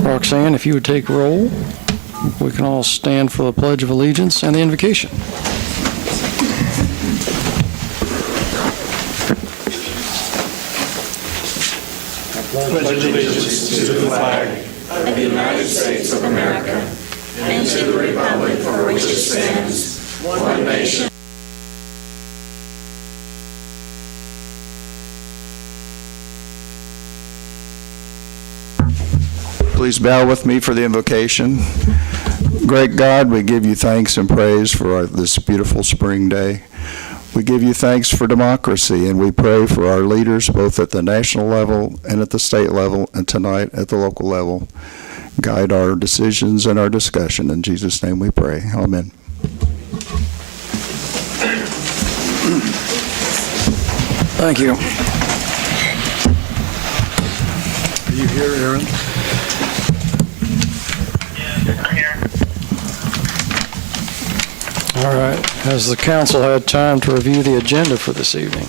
Roxanne, if you would take roll, we can all stand for the Pledge of Allegiance and the invocation. Pledge allegiance to the flag of the United States of America and to the republic for which it stands, one nation. Please bow with me for the invocation. Great God, we give you thanks and praise for this beautiful spring day. We give you thanks for democracy, and we pray for our leaders both at the national level and at the state level, and tonight at the local level. Guide our decisions and our discussion. In Jesus' name we pray. Amen. Thank you. Are you here, Aaron? All right. Has the council had time to review the agenda for this evening?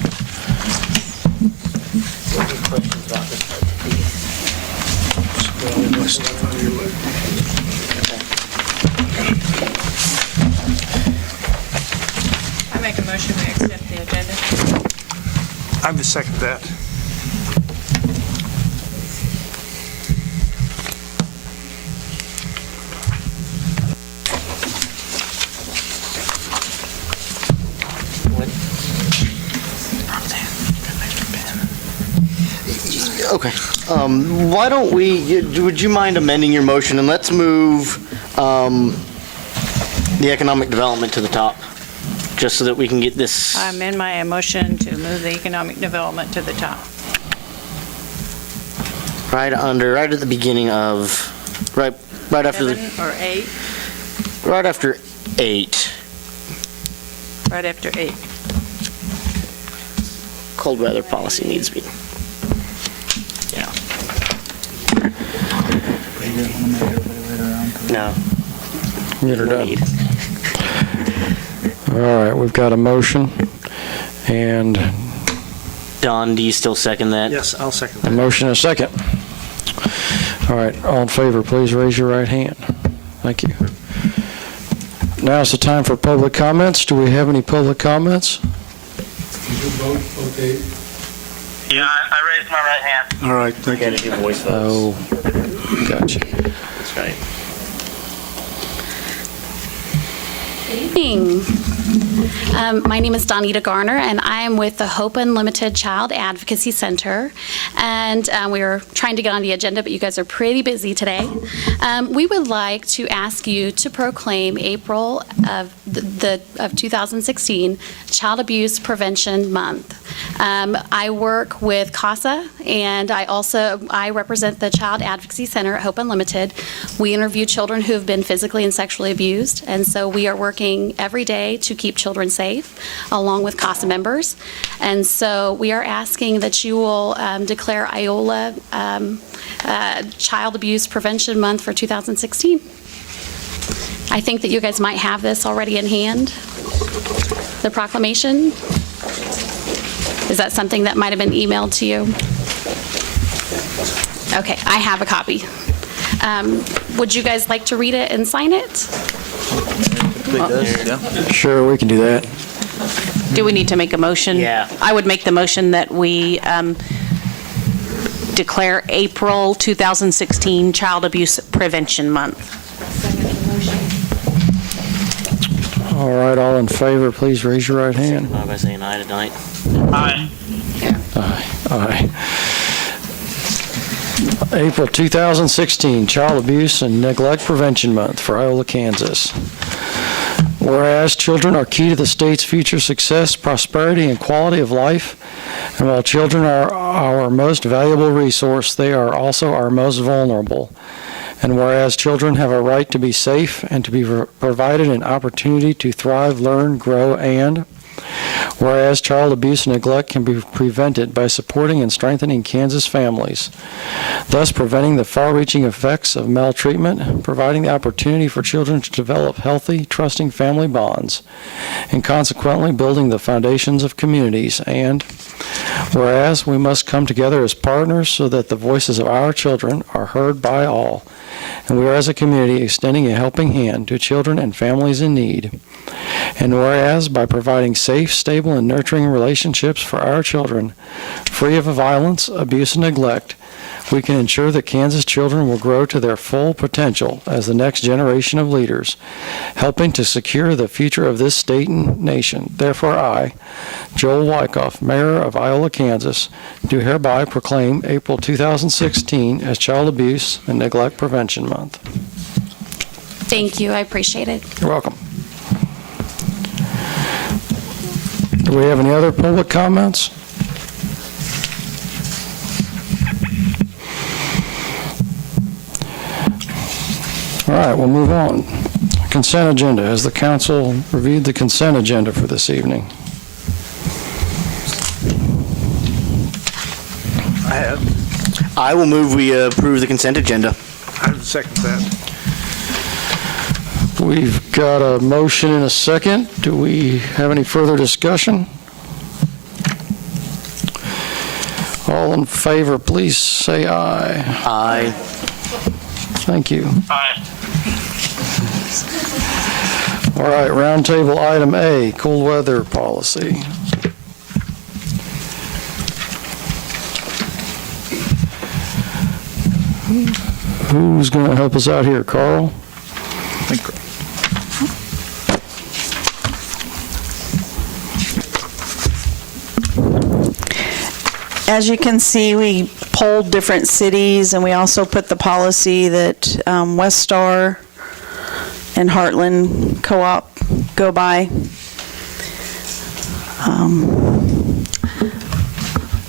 I make a motion we accept the agenda. I would second that. Okay. Why don't we, would you mind amending your motion, and let's move the economic development to the top, just so that we can get this. I amend my motion to move the economic development to the top. Right at the beginning of, right after 7 or 8? right after 8. Right after 8. Cold weather policy needs to be. Yeah. No. Get her done. All right, we've got a motion, and Don, do you still second that? Yes, I'll second a that. motion and a second. All right, all in favor, please raise your right hand. Thank you. Now is the time for public comments. Do we have any public comments? Okay. Yeah, I raised my right hand. All right, thank you. Gotta do voice votes. Oh, gotcha. That's right. Good evening. My name is Donita Garner, and I am with the Hope Unlimited Child Advocacy Center. And we were trying to get on the agenda, but you guys are pretty busy today. We would like to ask you to proclaim April of 2016 Child Abuse Prevention Month. I work with CASA, and I represent the Child Advocacy Center at Hope Unlimited. We interview children who have been physically and sexually abused, and so we are working every day to keep children safe, along with CASA members. And so we are asking that you will declare Iola Child Abuse Prevention Month for 2016. I think that you guys might have this already in hand, the proclamation. Is that something that might have been emailed to you? Okay, I have a copy. Would you guys like to read it and sign it? Sure, we can do that. Do we need to make a motion? Yeah. I would make the motion that we declare April 2016 Child Abuse Prevention Month. All right, all in favor, please raise your right hand. By saying aye tonight. Aye. Aye. Aye. April 2016 Child Abuse and Neglect Prevention Month for Iola, Kansas. Whereas children are key to the state's future success, prosperity, and quality of life, and while children are our most valuable resource, they are also our most vulnerable. And whereas children have a right to be safe and to be provided an opportunity to thrive, learn, grow, and Whereas child abuse and neglect can be prevented by supporting and strengthening Kansas families, thus preventing the far-reaching effects of maltreatment, providing the opportunity for children to develop healthy, trusting family bonds, and consequently building the foundations of communities. And whereas we must come together as partners so that the voices of our children are heard by all, and we are as a community extending a helping hand to children and families in need. And whereas by providing safe, stable, and nurturing relationships for our children, free of violence, abuse, and neglect, we can ensure that Kansas children will grow to their full potential as the next generation of leaders, helping to secure the future of this state and nation. Therefore, I, Joel Wyckoff, Mayor of Iola, Kansas, do hereby proclaim April 2016 as Child Abuse and Neglect Prevention Month. Thank you. I appreciate it. You're welcome. Do we have any other public comments? All right, we'll move on. Consent agenda. Has the council reviewed the consent agenda for this evening? I have. I will move we approve the consent agenda. I would second that. We've got a motion and a second. Do we have any further discussion? All in favor, please say aye. Aye. Thank you. Aye. All right, roundtable item A, cold weather policy. Who's going to help us out here, Carl? As you can see, we polled different cities, and we also put the policy that West Star and Heartland Co-op go by.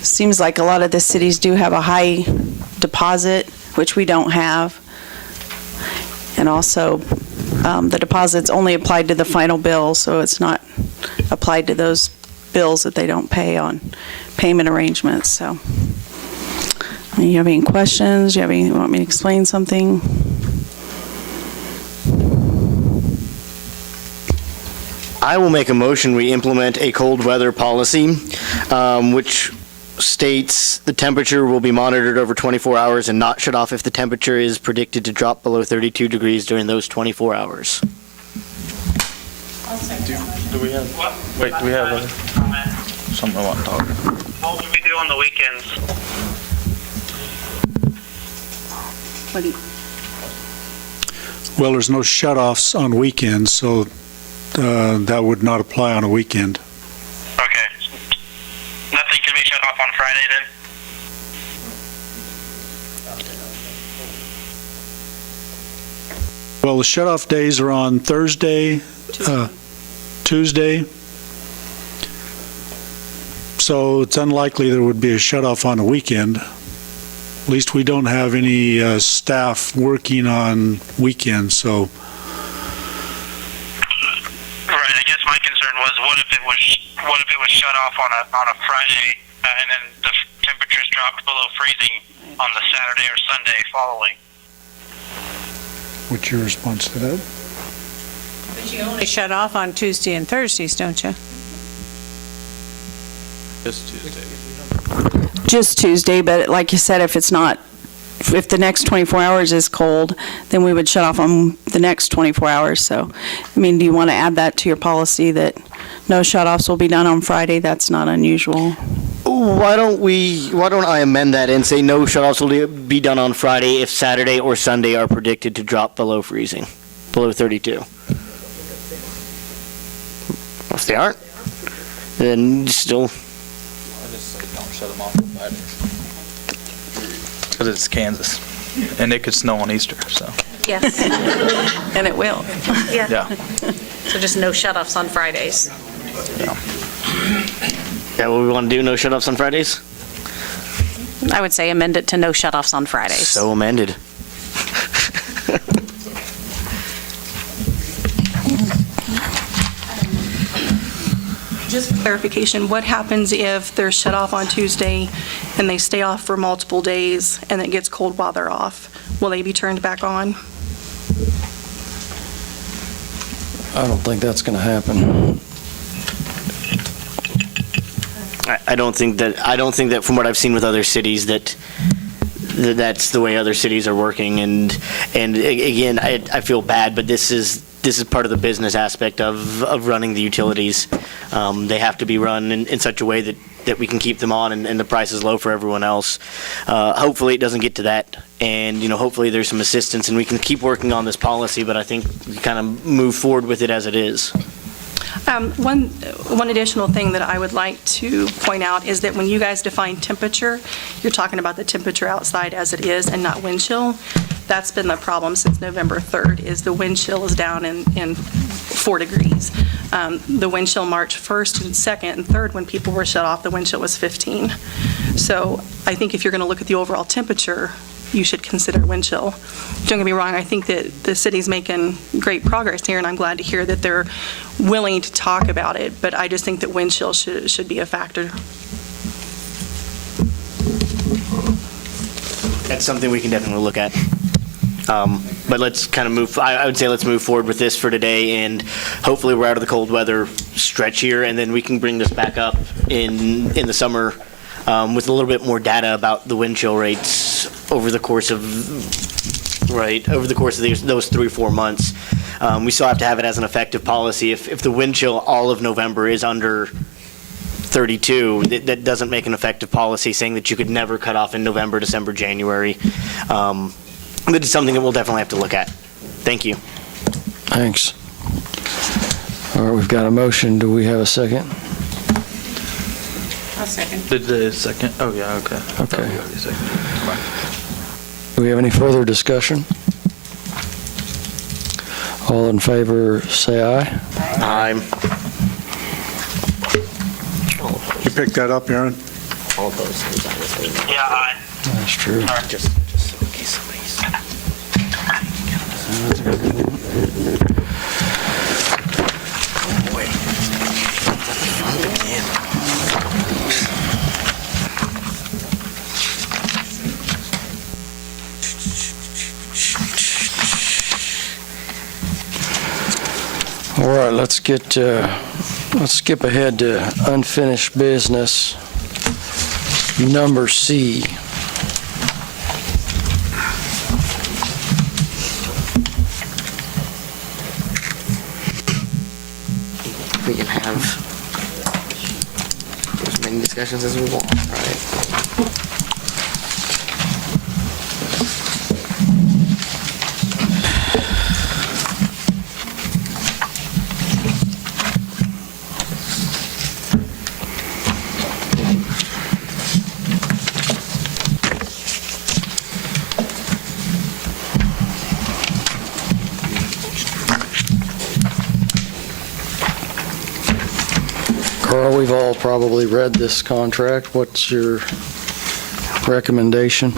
Seems like a lot of the cities do have a high deposit, which we don't have. And also, the deposit's only applied to the final bill, so it's not applied to those bills that they don't pay on payment arrangements. So, you have any questions? You want me to explain something? I will make a motion we implement a cold weather policy, which states the temperature will be monitored over 24 hours and not shut off if the temperature is predicted to drop below 32 degrees during those 24 hours. Do we have, wait, do we have something I want to talk about? What would we do on the weekends? Well, there's no shut-offs on weekends, so that would not apply on a weekend. Okay. Nothing can be shut off on Friday then? Well, the shut-off days are on Thursday, Tuesday. So it's unlikely there would be a shut-off on a weekend. At least we don't have any staff working on weekends, so. Right, I guess my concern was what if it was shut off on a Friday and then the temperatures dropped below freezing on the Saturday or Sunday following? What's your response to that? But you only shut off on Tuesday and Thursdays, don't you? Just Tuesday. Just Tuesday, but like you said, if the next 24 hours is cold, then we would shut off on the next 24 hours. So, I mean, do you want to add that to your policy that no shut-offs will be done on Friday? That's not unusual. Why don't I amend that and say no shut-offs will be done on Friday if Saturday or Sunday are predicted to drop below freezing, below 32? If they aren't, then still. I just say don't shut them off on Fridays. Because it's Kansas, and it could snow on Easter, so. Yes. And it will. Yeah. So just no shut-offs on Fridays. Yeah. Is that what we want to do, no shut-offs on Fridays? I would say amend it to no shut-offs on Fridays. So amended. clarification, what happens if they're shut off on Tuesday and they stay off for multiple days and it gets cold while they're off? Will they be turned back on? I don't think that's going to happen. I don't think that from what I've seen with other cities that's the way other cities are working. And again, I feel bad, but this is part of the business aspect of running the utilities. They have to be run in such a way that we can keep them on and the price is low for everyone else. Hopefully it doesn't get to that, and hopefully there's some assistance and we can keep working on this policy, but I think we kind of move forward with it as it is. One additional thing that I would like to point out is that when you guys define temperature, you're talking about the temperature outside as it is and not wind chill. That's been the problem since November 3rd, is the wind chill is down in 4 degrees. The wind chill March 1st and 2nd and 3rd, when people were shut off, the wind chill was 15. So I think if you're going to look at the overall temperature, you should consider wind chill. Don't get me wrong, I think that the city's making great progress here, and I'm glad to hear that they're willing to talk about it, but I just think that wind chill should be a factor. That's something we can definitely look at. But let's kind of move, I would say let's move forward with this for today, and hopefully we're out of the cold weather stretch here, and then we can bring this back up in the summer with a little bit more data about the wind chill rates over the course of those 3-4 months. We still have to have it as an effective policy. If the wind chill all of November is under 32, that doesn't make an effective policy, saying that you could never cut off in November, December, January. But it's something that we'll definitely have to look at. Thank you. Thanks. All right, we've got a motion. Do we have a second? I'll second. Did the second? Oh, yeah, okay. Okay. We already seconded. Do we have any further discussion? All in favor, say aye. Aye. You picked that up, Aaron? All those. Yeah, aye. That's true. Just in case somebody's. All right, let's skip ahead to unfinished business. Number C. We can have as many discussions as we want, right? Carl, we've all probably read this contract. What's your recommendation?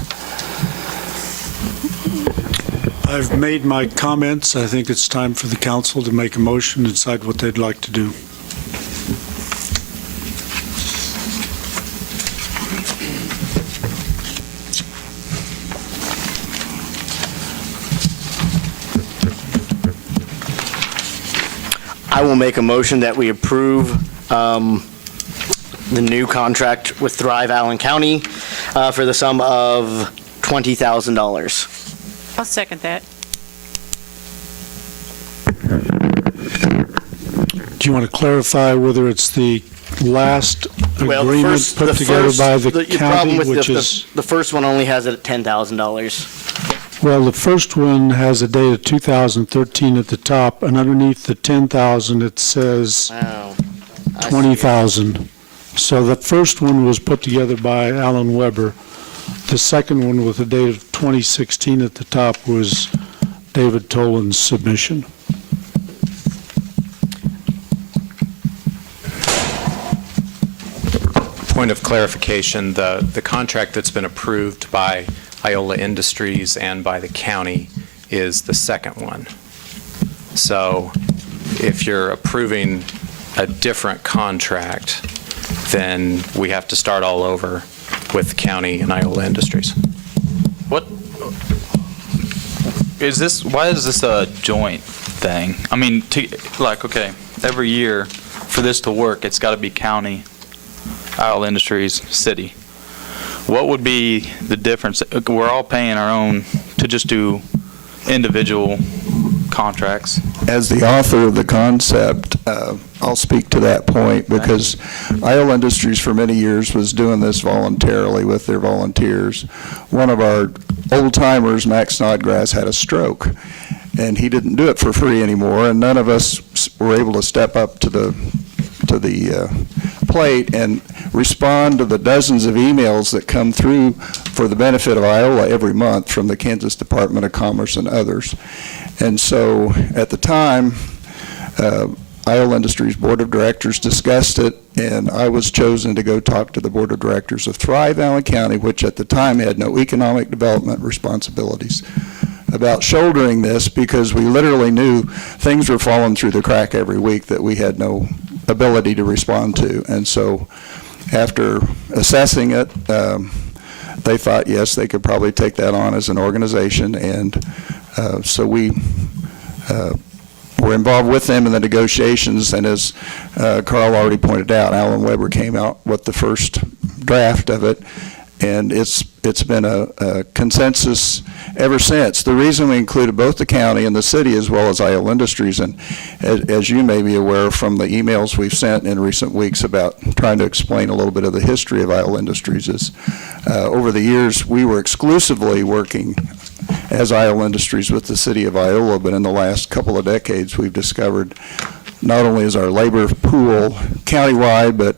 I've made my comments. I think it's time for the council to make a motion and decide what they'd like to do. I will make a motion that we approve the new contract with Thrive Allen County for the sum of $20,000. I'll second that. Do you want to clarify whether it's the last agreement put together by the county, which is... The first one only has it at $10,000. Well, the first one has a date of 2013 at the top, and underneath the 10,000, it says Wow. 20,000. So the first one was put together by Alan Weber. The second one with a date of 2016 at the top was David Tolan's submission. Point of clarification, the contract that's been approved by Iola Industries and by the county is the second one. So if you're approving a different contract, then we have to start all over with the county and Iola Industries. What is this? Why is this a joint thing? I mean, okay, every year for this to work, it's got to be county, Iola Industries, city. What would be the difference? We're all paying our own to just do individual contracts. As the author of the concept, I'll speak to that point because Iola Industries for many years was doing this voluntarily with their volunteers. One of our old timers, Max Snodgrass, had a stroke, and he didn't do it for free anymore, and none of us were able to step up to the plate and respond to the dozens of emails that come through for the benefit of Iola every month from the Kansas Department of Commerce and others. And so at the time, Iola Industries Board of Directors discussed it, and I was chosen to go talk to the Board of Directors of Thrive Allen County, which at the time had no economic development responsibilities, about shouldering this because we literally knew things were falling through the crack every week that we had no ability to respond to. And so after assessing it, they thought, yes, they could probably take that on as an organization. And so we were involved with them in the negotiations. And as Carl already pointed out, Alan Weber came out with the first draft of it. And it's been a consensus ever since. The reason we included both the county and the city as well as Iola Industries, and as you may be aware from the emails we've sent in recent weeks about trying to explain a little bit of the history of Iola Industries, is over the years we were exclusively working as Iola Industries with the city of Iola, but in the last couple of decades we've discovered not only is our labor pool countywide, but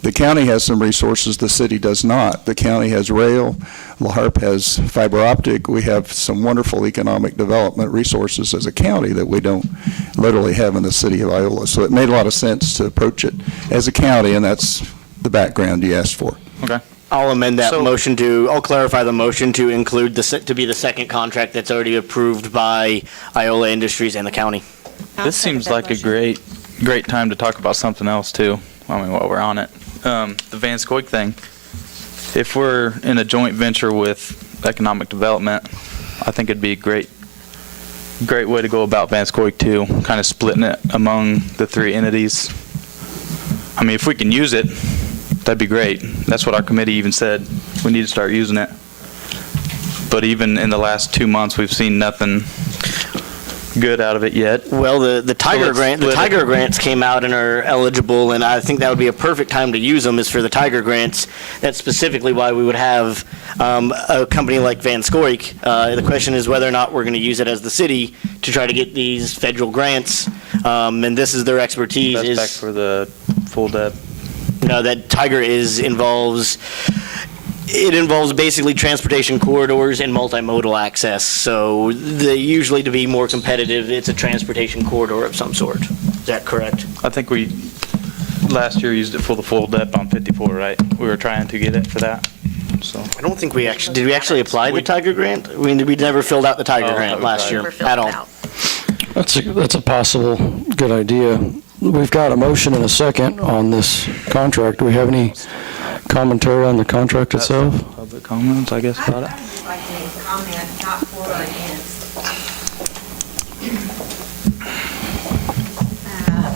the county has some resources the city does not. The county has rail, LaHarp has fiber optic. We have some wonderful economic development resources as a county that we don't literally have in the city of Iola. So it made a lot of sense to approach it as a county, and that's the background you asked for. Okay. I'll amend that motion I'll clarify the motion to include to be the second contract that's already approved by Iola Industries and the county. This seems like a great time to talk about something else too. I mean, while we're on it. The Van Scoik thing, if we're in a joint venture with economic development, I think it'd be a great way to go about Van Scoik too, kind of splitting it among the three entities. I mean, if we can use it, that'd be great. That's what our committee even said. We need to start using it. But even in the last 2 months, we've seen nothing good out of it yet. Well, the Tiger grants came out and are eligible, and I think that would be a perfect time to use them is for the Tiger grants. That's specifically why we would have a company like Van Scoik. The question is whether or not we're going to use it as the city to try to get these federal grants, and this is their expertise. That's back for the full debt. No, that Tiger involves basically transportation corridors and multimodal access. So usually to be more competitive, it's a transportation corridor of some sort. Is that correct? I think we last year used it for the full depth on 54, right? We were trying to get it for that. So I don't think did we actually apply the Tiger grant? We never filled out the Tiger grant last year at all. That's a possible good idea. We've got a motion and a second on this contract. Do we have any commentary on the contract itself? Public comments, I guess, about it. I would just like to make a comment, not for or against.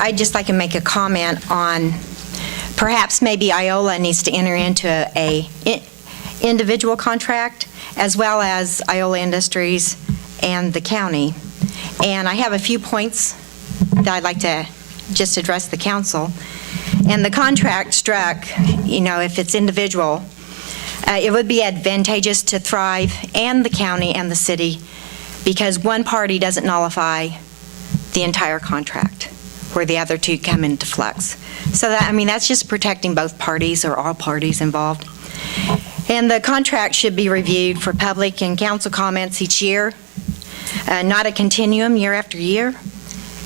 I'd just like to make a comment on perhaps maybe Iola needs to enter into a individual contract as well as Iola Industries and the county. And I have a few points that I'd like to just address the council. And the contract struck, if it's individual, it would be advantageous to Thrive and the county and the city because one party doesn't nullify the entire contract where the other two come into flux. So that's just protecting both parties or all parties involved. And the contract should be reviewed for public and council comments each year, not a continuum year after year.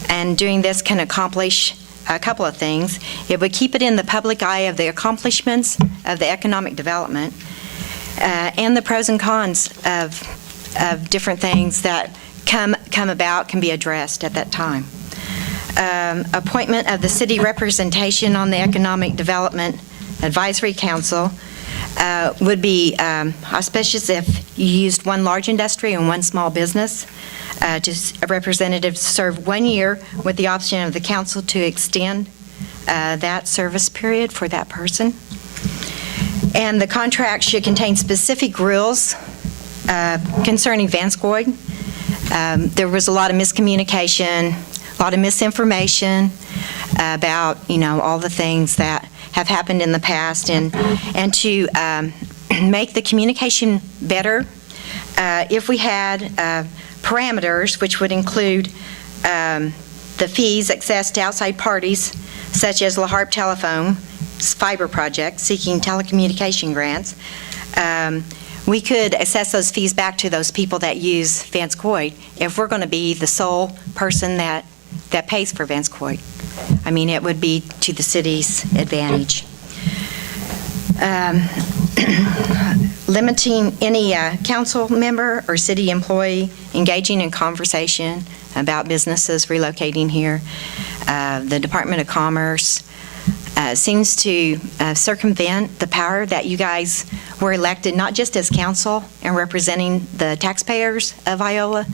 And doing this can accomplish a couple of things. It would keep it in the public eye of the accomplishments of the economic development and the pros and cons of different things that come about can be addressed at that time. appointment of the city representation on the Economic Development Advisory Council would be auspicious if you used one large industry and one small business. Just a representative to serve 1 year with the option of the council to extend that service period for that person. And the contract should contain specific rules concerning Vanscoy. There was a lot of miscommunication, a lot of misinformation about, all the things that have happened in the past, and to make the communication better, if we had parameters which would include the fees accessed to outside parties, such as La Harpe Telephone fiber project seeking telecommunication grants, we could assess those fees back to those people that use Vanscoy if we're going to be the sole person that pays for Vanscoy. I mean, it would be to the city's advantage. Limiting any council member or city employee engaging in conversation about businesses relocating here. The Department of Commerce seems to circumvent the power that you guys were elected, not just as council and representing the taxpayers of Iola,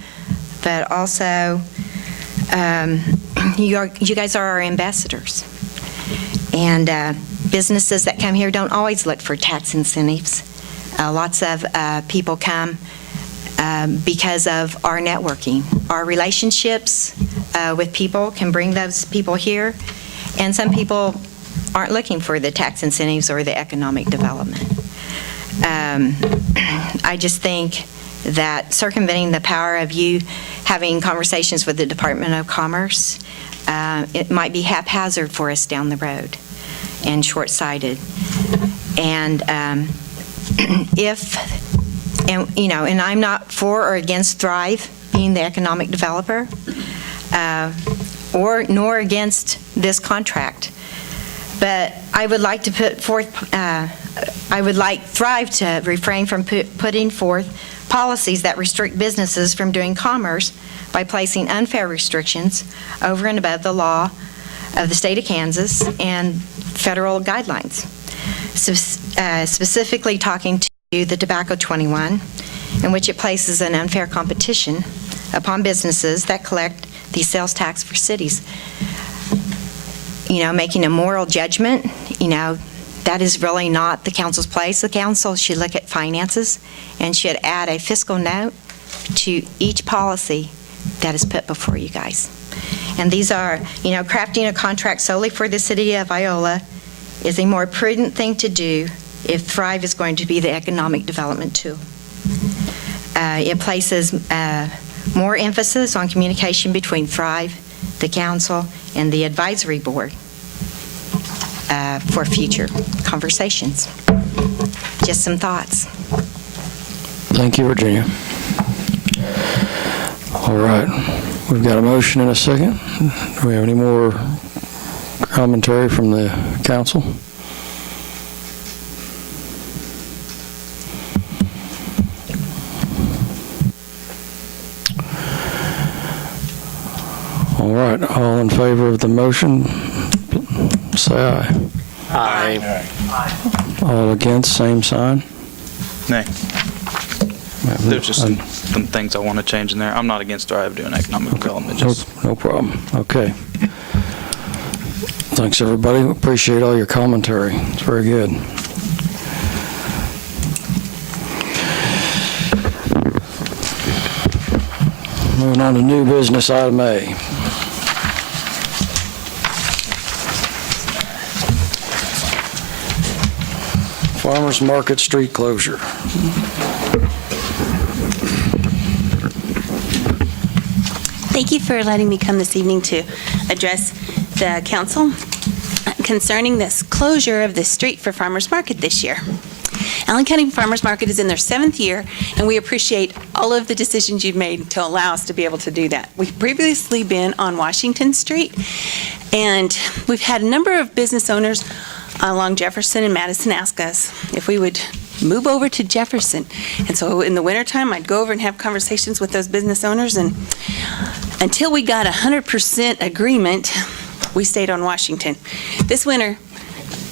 but also you guys are our ambassadors. And businesses that come here don't always look for tax incentives. Lots of people come because of our networking. Our relationships with people can bring those people here, and some people aren't looking for the tax incentives or the economic development. I just think that circumventing the power of you having conversations with the Department of Commerce, it might be haphazard for us down the road and short-sighted. And and I'm not for or against Thrive being the economic developer, nor against this contract. But I would like to put forth, I would like Thrive to refrain from putting forth policies that restrict businesses from doing commerce by placing unfair restrictions over and above the law of the state of Kansas and federal guidelines. Specifically talking to the Tobacco 21, in which it places an unfair competition upon businesses that collect the sales tax for cities. Making a moral judgment, that is really not the council's place. The council should look at finances and should add a fiscal note to each policy that is put before you guys. And these are, crafting a contract solely for the city of Iola is a more prudent thing to do if Thrive is going to be the economic development tool. It places more emphasis on communication between Thrive, the council, and the advisory board for future conversations. Just some thoughts. Thank you, Virginia. All right, we've got a motion and a second. Do we have any more commentary from the council? All right, all in favor of the motion, say aye. Aye. All against, same sign. Nay. There's just some things I want to change in there. I'm not against Thrive doing economic development. No problem. Okay. Thanks, everybody. Appreciate all your commentary. It's very good. Moving on to new business, item A. Farmers Market street closure. Thank you for letting me come this evening to address the council concerning this closure of the street for Farmers Market this year. Allen County Farmers Market is in their 7th year, and we appreciate all of the decisions you've made to allow us to be able to do that. We've previously been on Washington Street, and we've had a number of business owners along Jefferson and Madison ask us if we would move over to Jefferson. And so in the wintertime, I'd go over and have conversations with those business owners, and until we got 100% agreement, we stayed on Washington. This winter,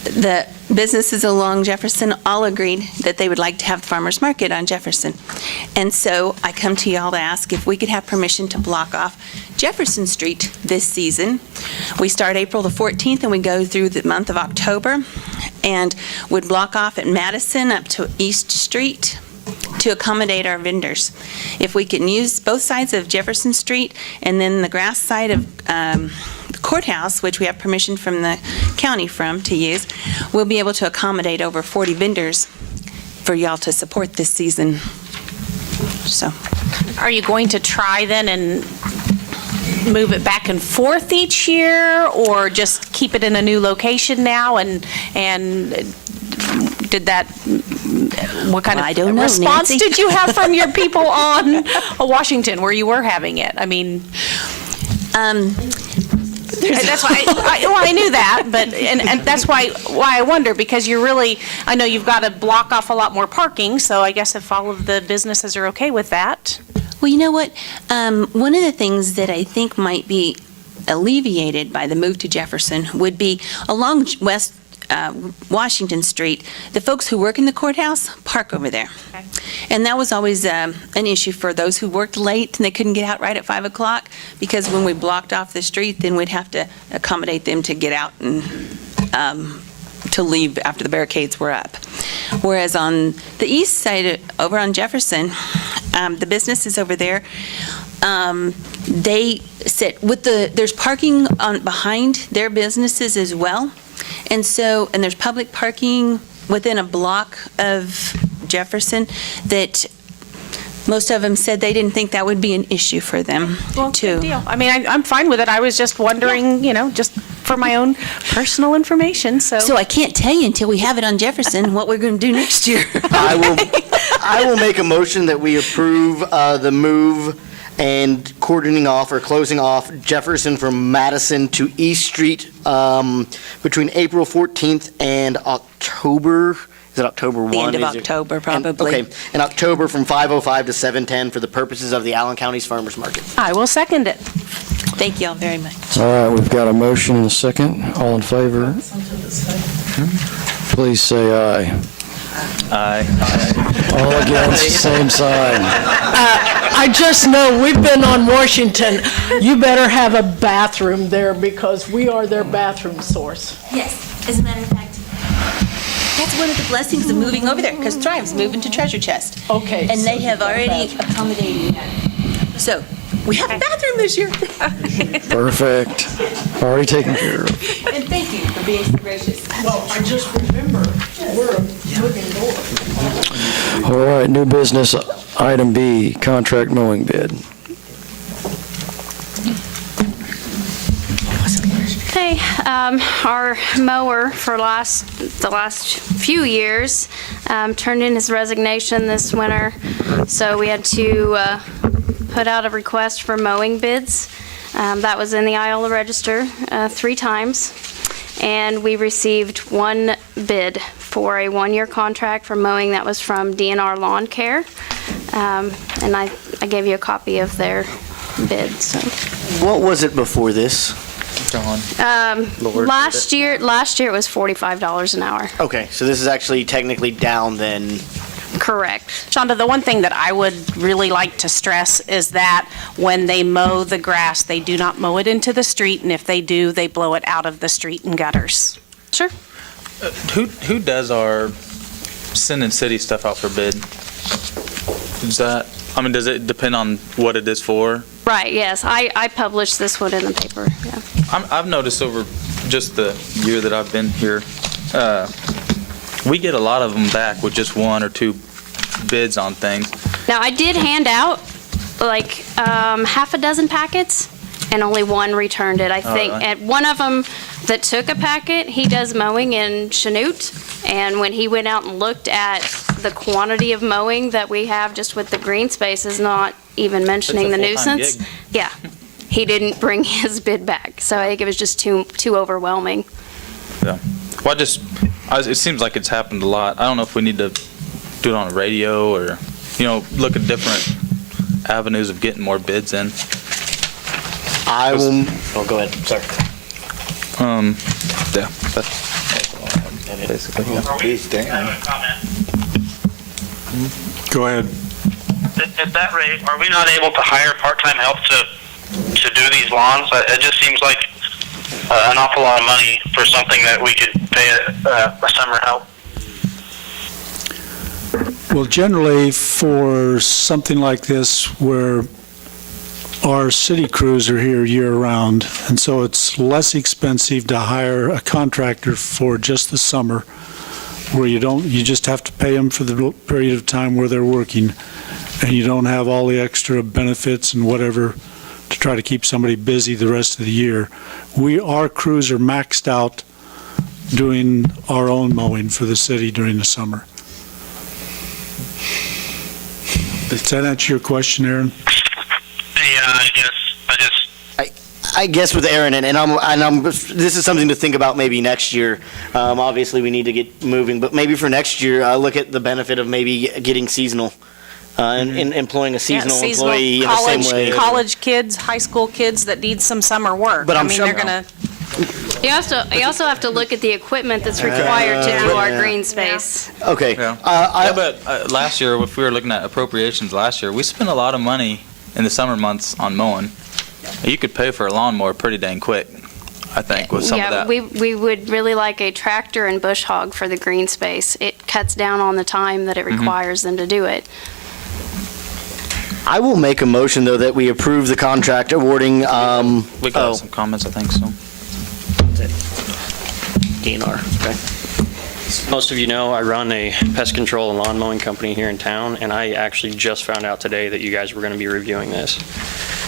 the businesses along Jefferson all agreed that they would like to have the farmers market on Jefferson. And so I come to y'all to ask if we could have permission to block off Jefferson Street this season. We start April the 14th and we go through the month of October, and would block off at Madison up to East Street to accommodate our vendors. If we can use both sides of Jefferson Street and then the grass side of the courthouse, which we have permission from the county to use, we'll be able to accommodate over 40 vendors for y'all to support this season. So, Are you going to try then and move it back and forth each year, or just keep it in a new location now? And did that, what kind I of don't know, response Nancy. did you have from your people on Washington where you were having it? I mean, that's why I knew that, but and that's why I wonder, because you're really, I know you've got to block off a lot more parking, so I guess if all of the businesses are okay with that. well, you know what? One of the things that I think might be alleviated by the move to Jefferson would be along West Washington Street, the folks who work in the courthouse park over there. Okay. And that was always an issue for those who worked late and they couldn't get out right at 5 o'clock, because when we blocked off the street, then we'd have to accommodate them to get out and to leave after the barricades were up. Whereas on the east side, over on Jefferson, the businesses over there, they sit with there's parking on behind their businesses as well. And there's public parking within a block of Jefferson that most of them said they didn't think that would be an issue for them, Well, too. good deal. I mean, I'm fine with it. I was just wondering, just for my own personal information, so. So I can't tell you until we have it on Jefferson what we're going to do next year. I will make a motion that we approve the move and cordoning off or closing off Jefferson from Madison to East Street between April 14th and October. Is it October 1? The end of October, probably. Okay, in October from 5:05 to 7:10 for the purposes of the Allen County's Farmers Market. I will second it. Thank you all very much. All right, we've got a motion and a second. All in favor? Please say aye. Aye. All against, same sign. I just know, we've been on Washington, you better have a bathroom there, because we are their bathroom source. Yes, as a matter of fact, that's one of the blessings of moving over there, because Thrive's moving to Treasure Chest. Okay. And so they have already accommodated that. So, we have a bathroom this year. Perfect. Already taken care of. And thank you for being so gracious. Well, I just remember, we're a moving door. All right, new business, item B, contract mowing bid. Okay, our mower for the last few years turned in his resignation this winter, so we had to put out a request for mowing bids. That was in the Iola Register 3 times, and we received one bid for a 1-year contract for mowing. That was from DNR Lawn Care, and I gave you a copy of their bid. So. What was it before this? Last year it was $45 an hour. Okay, so this is actually technically down then. Correct. Shonda, the one thing that I would really like to stress is that when they mow the grass, they do not mow it into the street, and if they do, they blow it out of the street and gutters. Sure. Who does our Sin and City stuff out for bid? Does it depend on what it is for? Right, yes. I published this one in the paper, yeah. I've noticed over just the year that I've been here, we get a lot of them back with just 1 or 2 bids on things. Now, I did hand out like half a dozen packets, and only one returned it, I think. Really? And one of them that took a packet, he does mowing in Chanute, and when he went out and looked at the quantity of mowing that we have just with the green spaces, not even mentioning the full-time nuisance. gig. Yeah, he didn't bring his bid back, so I think it was just too overwhelming. Yeah. Well, it seems like it's happened a lot. I don't know if we need to do it on the radio or, look at different avenues of getting more bids in. I will, oh, go ahead, sorry. Yeah, that's basically, yeah. Go ahead. At that rate, are we not able to hire part-time help to do these lawns? It just seems like an awful lot of money for something that we could pay a summer help. Well, generally, for something like this where our city crews are here year-round, and so it's less expensive to hire a contractor for just the summer, where you just have to pay them for the period of time where they're working, and you don't have all the extra benefits and whatever to try to keep somebody busy the rest of the year. Our crews are maxed out doing our own mowing for the city during the summer. Does that answer your question, Aaron? Yeah, I guess with Aaron, and I'm, this is something to think about maybe next year. Obviously, we need to get moving, but maybe for next year, look at the benefit of maybe getting seasonal, and employing a seasonal employee in the same way. College kids, high school kids that need some summer work. But I'm I mean, sure- they're gonna. You also have to look at the equipment that's required to do our green space. Okay. Yeah, but last year, if we were looking at appropriations last year, we spent a lot of money in the summer months on mowing. You could pay for a lawnmower pretty dang quick, I think, with some of that. We would really like a tractor and bush hog for the green space. It cuts down on the time that it requires them to do it. I will make a motion, though, that we approve the contract awarding, We got some comments, I think, so. DNR, okay. Most of you know, I run a pest control and lawn mowing company here in town, and I actually just found out today that you guys were going to be reviewing this.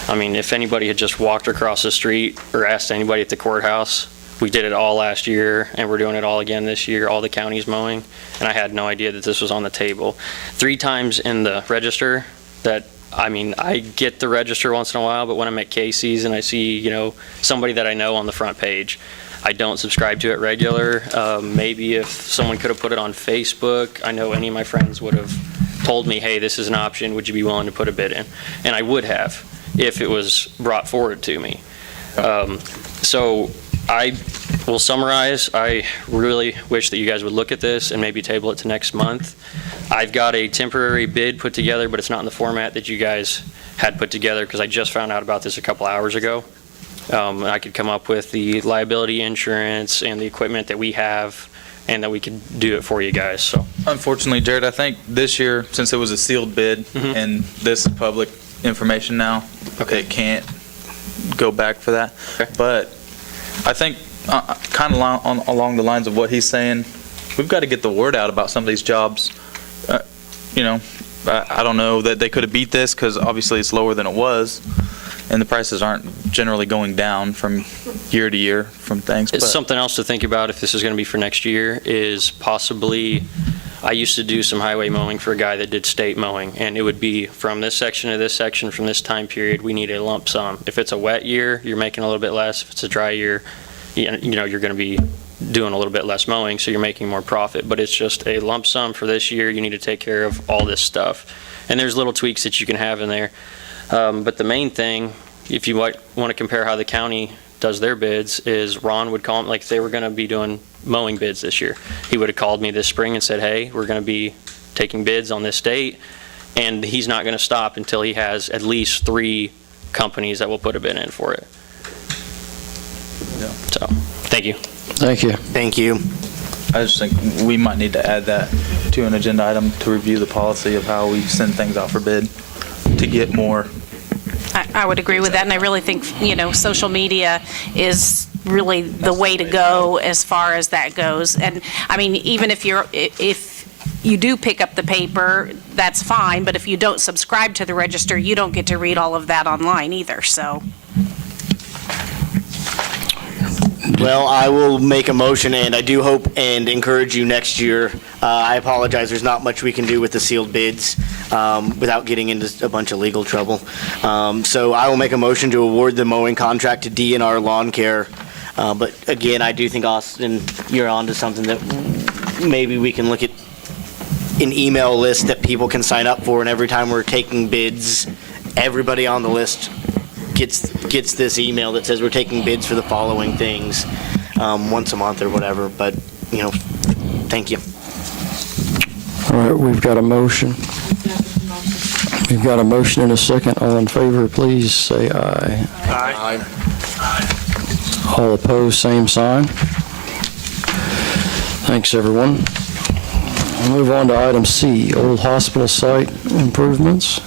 I mean, if anybody had just walked across the street or asked anybody at the courthouse, we did it all last year, and we're doing it all again this year, all the counties mowing, and I had no idea that this was on the table. 3 times in the register that, I mean, I get the register once in a while, but when I'm at Casey's and I see, you know, somebody that I know on the front page, I don't subscribe to it regular. Maybe if someone could have put it on Facebook, I know any of my friends would have told me, hey, this is an option, would you be willing to put a bid in? And I would have, if it was brought forward to me. So I will summarize. I really wish that you guys would look at this and maybe table it to next month. I've got a temporary bid put together, but it's not in the format that you guys had put together, because I just found out about this a couple hours ago. I could come up with the liability insurance and the equipment that we have, and that we could do it for you guys, so. Unfortunately, Jared, I think this year, since it was a sealed bid, and this is public information now, it can't go back for that. But I think, kind of along the lines of what he's saying, we've got to get the word out about some of these jobs. You know, I don't know that they could have beat this, because obviously it's lower than it was, and the prices aren't generally going down from year to year from things. It's but something else to think about if this is going to be for next year, is possibly, I used to do some highway mowing for a guy that did state mowing, and it would be from this section to this section, from this time period, we need a lump sum. If it's a wet year, you're making a little bit less. If it's a dry year, you know, you're going to be doing a little bit less mowing, so you're making more profit. But it's just a lump sum for this year. You need to take care of all this stuff. And there's little tweaks that you can have in there. But the main thing, if you might want to compare how the county does their bids, is Ron would call them, like if they were going to be doing mowing bids this year, he would have called me this spring and said, hey, we're going to be taking bids on this date, and he's not going to stop until he has at least 3 companies that will put a bid in for it. So, thank you. Thank you. Thank you. I just think we might need to add that to an agenda item to review the policy of how we send things out for bid to get more. I would agree with that, and I really think, you know, social media is really the way to go as far as that goes. And, I mean, even if you do pick up the paper, that's fine, but if you don't subscribe to the register, you don't get to read all of that online either, so. Well, I will make a motion, and I do hope and encourage you next year. I apologize, there's not much we can do with the sealed bids without getting into a bunch of legal trouble. So I will make a motion to award the mowing contract to DNR Lawn Care. But again, I do think, Austin, you're onto something that maybe we can look at an email list that people can sign up for, and every time we're taking bids, everybody on the list gets this email that says we're taking bids for the following things once a month or whatever. But, thank you. All right, we've got a motion. We've got a motion and a second. All in favor, please say aye. Aye. All opposed, same sign. Thanks, everyone. We'll move on to item C, old hospital site improvements.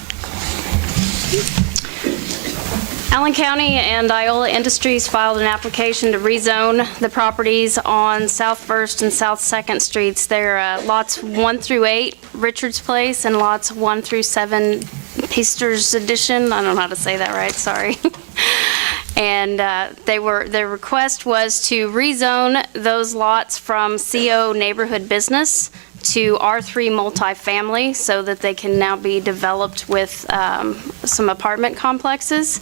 Allen County and Iola Industries filed an application to rezone the properties on South First and South Second Streets. They're lots 1 through 8, Richards Place, and lots 1 through 7, Peaster's Edition. I don't know how to say that right, sorry. And their request was to rezone those lots from CO neighborhood business to R3 multifamily so that they can now be developed with some apartment complexes.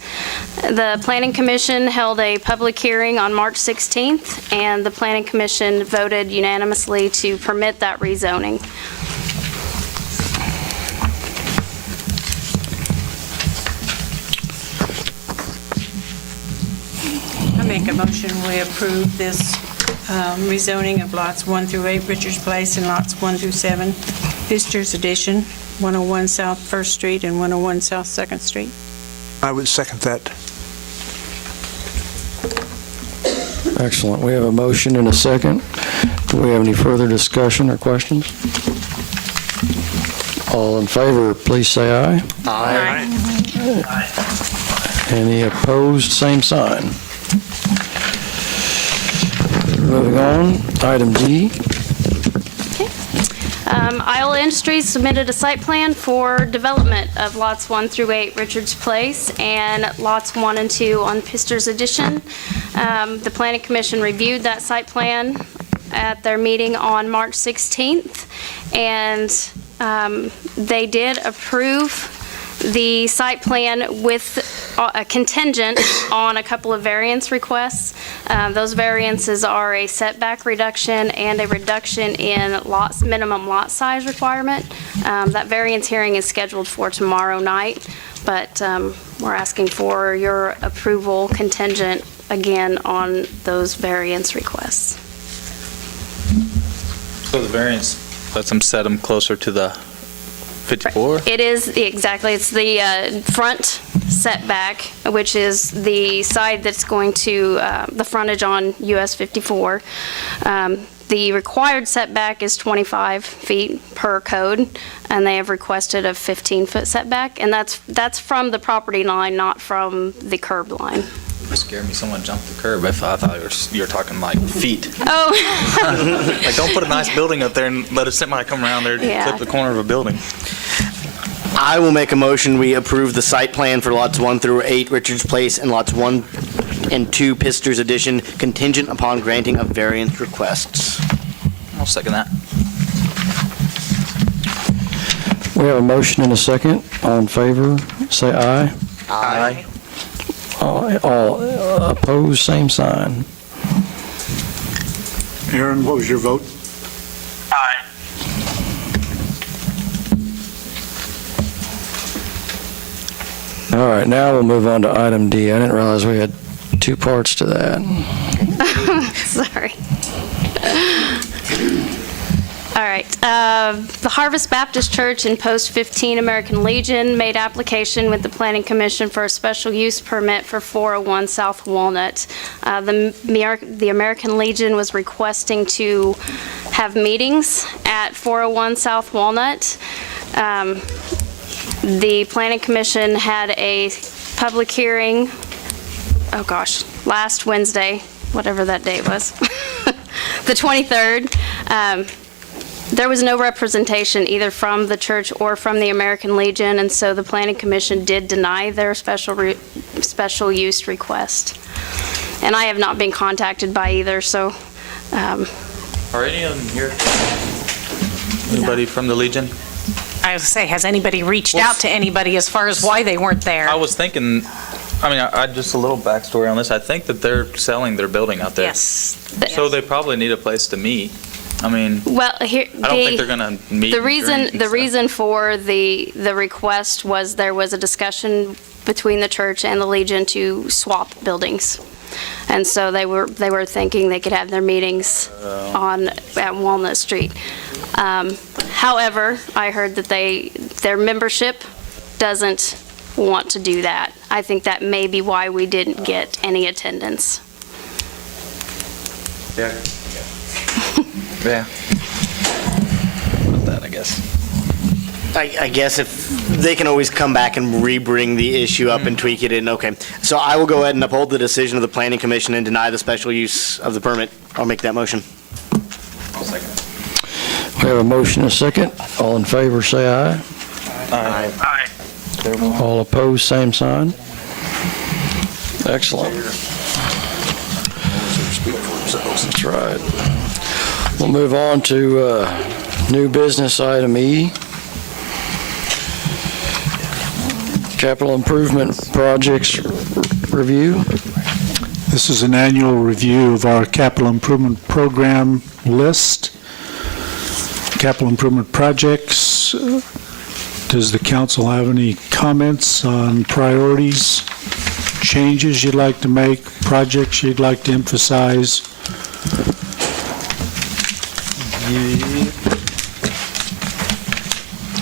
The Planning Commission held a public hearing on March 16th, and the Planning Commission voted unanimously to permit that rezoning. I make a motion, we approve this rezoning of lots 1 through 8 Richards Place and lots 1 through 7 Pfister's Edition, 101 South First Street and 101 South Second Street. I would second that. Excellent. We have a motion and a second. Do we have any further discussion or questions? All in favor, please say aye. Aye. Any opposed, same sign. Moving on, item D. Iola Industries submitted a site plan for development of lots 1 through 8 Richards Place and lots 1 and 2 on Pister's Edition. The Planning Commission reviewed that site plan at their meeting on March 16th, and they did approve the site plan with a contingent on a couple of variance requests. Those variances are a setback reduction and a reduction in minimum lot size requirement. That variance hearing is scheduled for tomorrow night, but we're asking for your approval contingent again on those variance requests. So the variance lets them set them closer to the 54? It is, exactly, it's the front setback, which is the side that's going to, the frontage on US 54. The required setback is 25 feet per code, and they have requested a 15-foot setback, and that's from the property line, not from the curb line. It scared me someone jumped the curb. I thought you were talking like feet. Oh. Like, don't put a nice building up there and let a semi come around there and clip the corner of a building. I will make a motion, we approve the site plan for lots 1 through 8 Richards Place and lots 1 and 2 Pister's Edition, contingent upon granting of variance requests. I'll second that. We have a motion and a second. All in favor, say aye. Aye. All opposed, same sign. Aaron, what was your vote? Aye. All right, now we'll move on to item D. I didn't realize we had two parts to that. Sorry. All right. The Harvest Baptist Church in Post 15 American Legion made application with the Planning Commission for a special use permit for 401 South Walnut. The American Legion was requesting to have meetings at 401 South Walnut. The Planning Commission had a public hearing, last Wednesday, whatever that date was, the 23rd. There was no representation either from the church or from the American Legion, and so the Planning Commission did deny their special use request. And I have not been contacted by either, so. Are any of them here? Anybody from the Legion? I was going to say, has anybody reached out to anybody as far as why they weren't there? I was thinking, I just a little backstory on this. I think that they're selling their building out there. Yes. So they probably need a place to meet. Well, here, I don't think they're going to meet. The reason for the request was there was a discussion between the church and the Legion to swap buildings. And so they were thinking they could have their meetings at Walnut Street. However, I heard that their membership doesn't want to do that. I think that may be why we didn't get any attendance. Yeah. Yeah. With that, I guess. I guess if they can always come back and re-bring the issue up and tweak it in, okay. So I will go ahead and uphold the decision of the Planning Commission and deny the special use of the permit. I'll make that motion. I'll second it. We have a motion and a second. All in favor, say aye. Aye. Aye. All opposed, same sign. Excellent. That's right. We'll move on to new business item E. Capital improvement projects review. This is an annual review of our capital improvement program list. Capital improvement projects. Does the council have any comments on priorities, changes you'd like to make, projects you'd like to emphasize?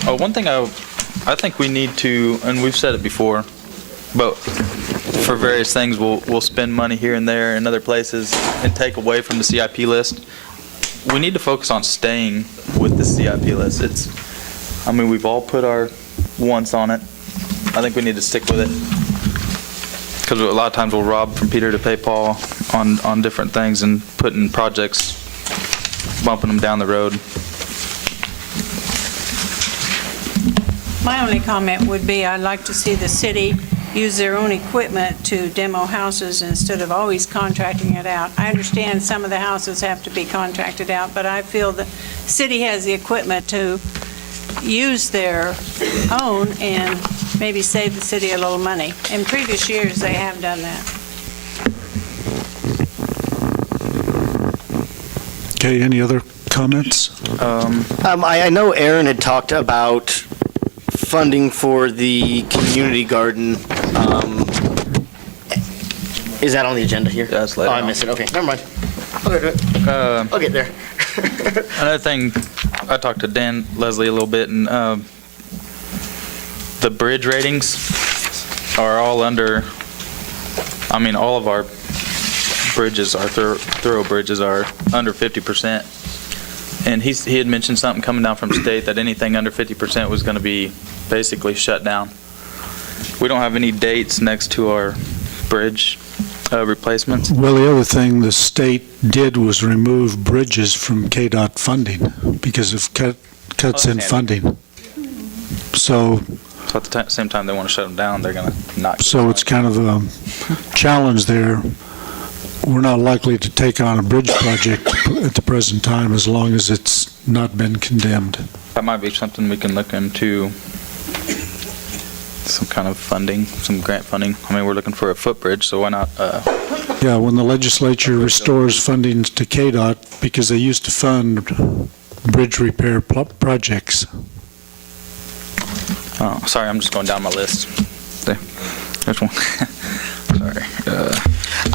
Oh, one thing I think we need to, and we've said it before, but for various things, we'll spend money here and there in other places and take away from the CIP list. We need to focus on staying with the CIP list. We've all put our wants on it. I think we need to stick with it. Because a lot of times we'll rob from Peter to pay Paul on different things and putting projects, bumping them down the road. My only comment would be I'd like to see the city use their own equipment to demo houses instead of always contracting it out. I understand some of the houses have to be contracted out, but I feel the city has the equipment to use their own and maybe save the city a little money. In previous years, they have done that. Okay, any other comments? I know Aaron had talked about funding for the community garden. Is that on the agenda here? Yeah, it's later I on. missed it. Okay, never mind. I'll get there. Another thing, I talked to Dan Leslie a little bit, and the bridge ratings are all under, all of our bridges, our thorough bridges are under 50%. And he had mentioned something coming down from state that anything under 50% was going to be basically shut down. We don't have any dates next to our bridge replacements. Well, the other thing the state did was remove bridges from KDOT funding because of cuts in funding. So at the same time they want to shut them down, they're going to not. So it's kind of a challenge there. We're not likely to take on a bridge project at the present time as long as it's not been condemned. That might be something we can look into, some kind of funding, some grant funding. We're looking for a footbridge, so why not? Yeah, when the legislature restores funding to KDOT, because they used to fund bridge repair projects. Oh, sorry, I'm just going down my list. There's one. Sorry.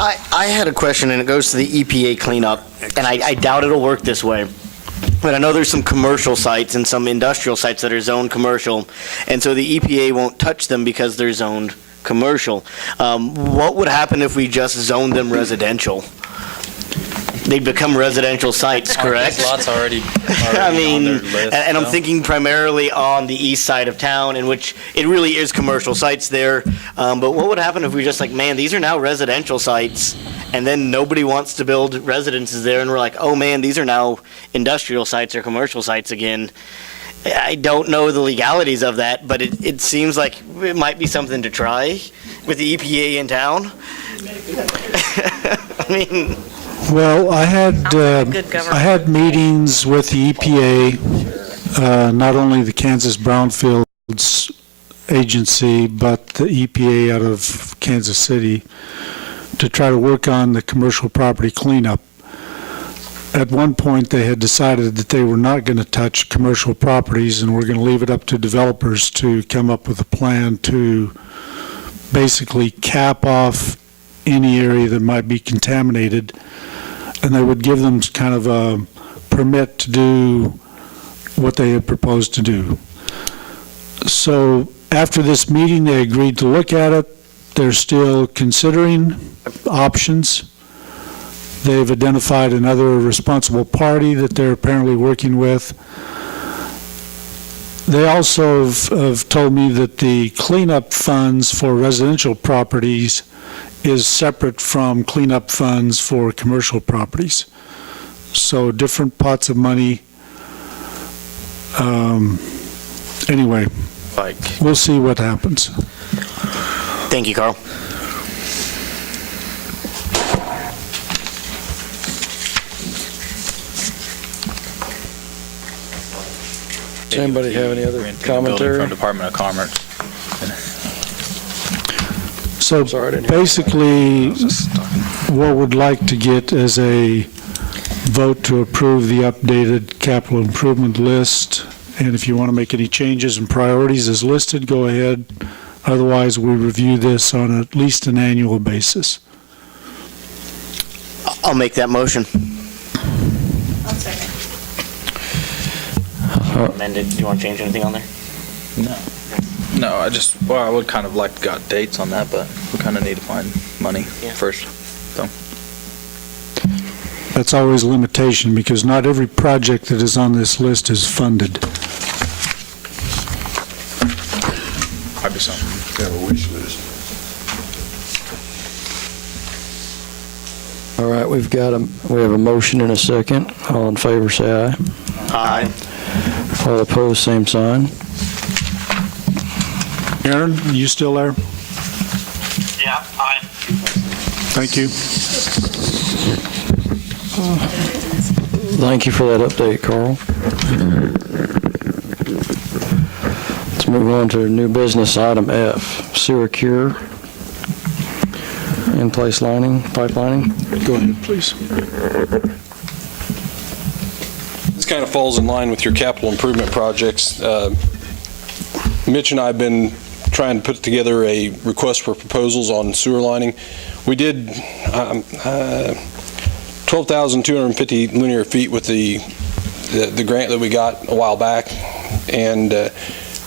I had a question, and it goes to the EPA cleanup, and I doubt it'll work this way. But I know there's some commercial sites and some industrial sites that are zoned commercial, and so the EPA won't touch them because they're zoned commercial. What would happen if we just zoned them residential? They'd become residential sites, correct? Lots already I mean, on their list, and I'm so. thinking primarily on the east side of town, in which it really is commercial sites there. But what would happen if we just man, these are now residential sites, and then nobody wants to build residences there, and we're like, oh man, these are now industrial sites or commercial sites again. I don't know the legalities of that, but it seems like it might be something to try with the EPA in town. I mean... Well, I had meetings with the EPA, not only the Kansas Brownfields Agency, but the EPA out of Kansas City, to try to work on the commercial property cleanup. At one point, they had decided that they were not going to touch commercial properties and were going to leave it up to developers to come up with a plan to basically cap off any area that might be contaminated, and they would give them kind of a permit to do what they had proposed to do. So after this meeting, they agreed to look at it. They're still considering options. They've identified another responsible party that they're apparently working with. They also have told me that the cleanup funds for residential properties is separate from cleanup funds for commercial properties. So different pots of money. Anyway, we'll see what happens. Thank you, Carl. Does anybody have any other Building commentary? from Department of Commerce. So basically, what we'd like to get is a vote to approve the updated capital improvement list. And if you want to make any changes and priorities as listed, go ahead. Otherwise, we review this on at least an annual basis. I'll make that motion. I'll second. Amended. Do you want to change anything on there? No, I would kind of like to got dates on that, but we kind of need to find money first. So, That's always a limitation because not every project that is on this list is funded. might be something. Have a wish list. All right, we have a motion and a second. All in favor, say aye. Aye. All opposed, same sign. Aaron, are you still there? Yeah, aye. Thank you. Thank you for that update, Carl. Let's move on to new business item F, sewer cure, in-place lining, pipelining. Go ahead, please. This kind of falls in line with your capital improvement projects. Mitch and I have been trying to put together a request for proposals on sewer lining. We did 12,250 linear feet with the grant that we got a while back, and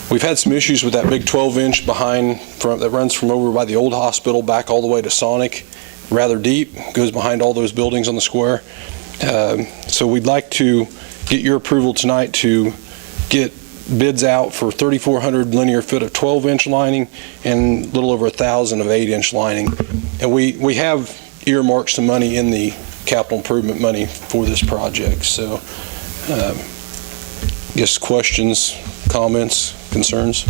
we've had some issues with that big 12-inch behind that runs from over by the old hospital back all the way to Sonic, rather deep, goes behind all those buildings on the square. So we'd like to get your approval tonight to get bids out for 3,400 linear foot of 12-inch lining and a little over 1,000 of 8-inch lining. And we have earmarked some money in the capital improvement money for this project. So I guess questions, comments, concerns?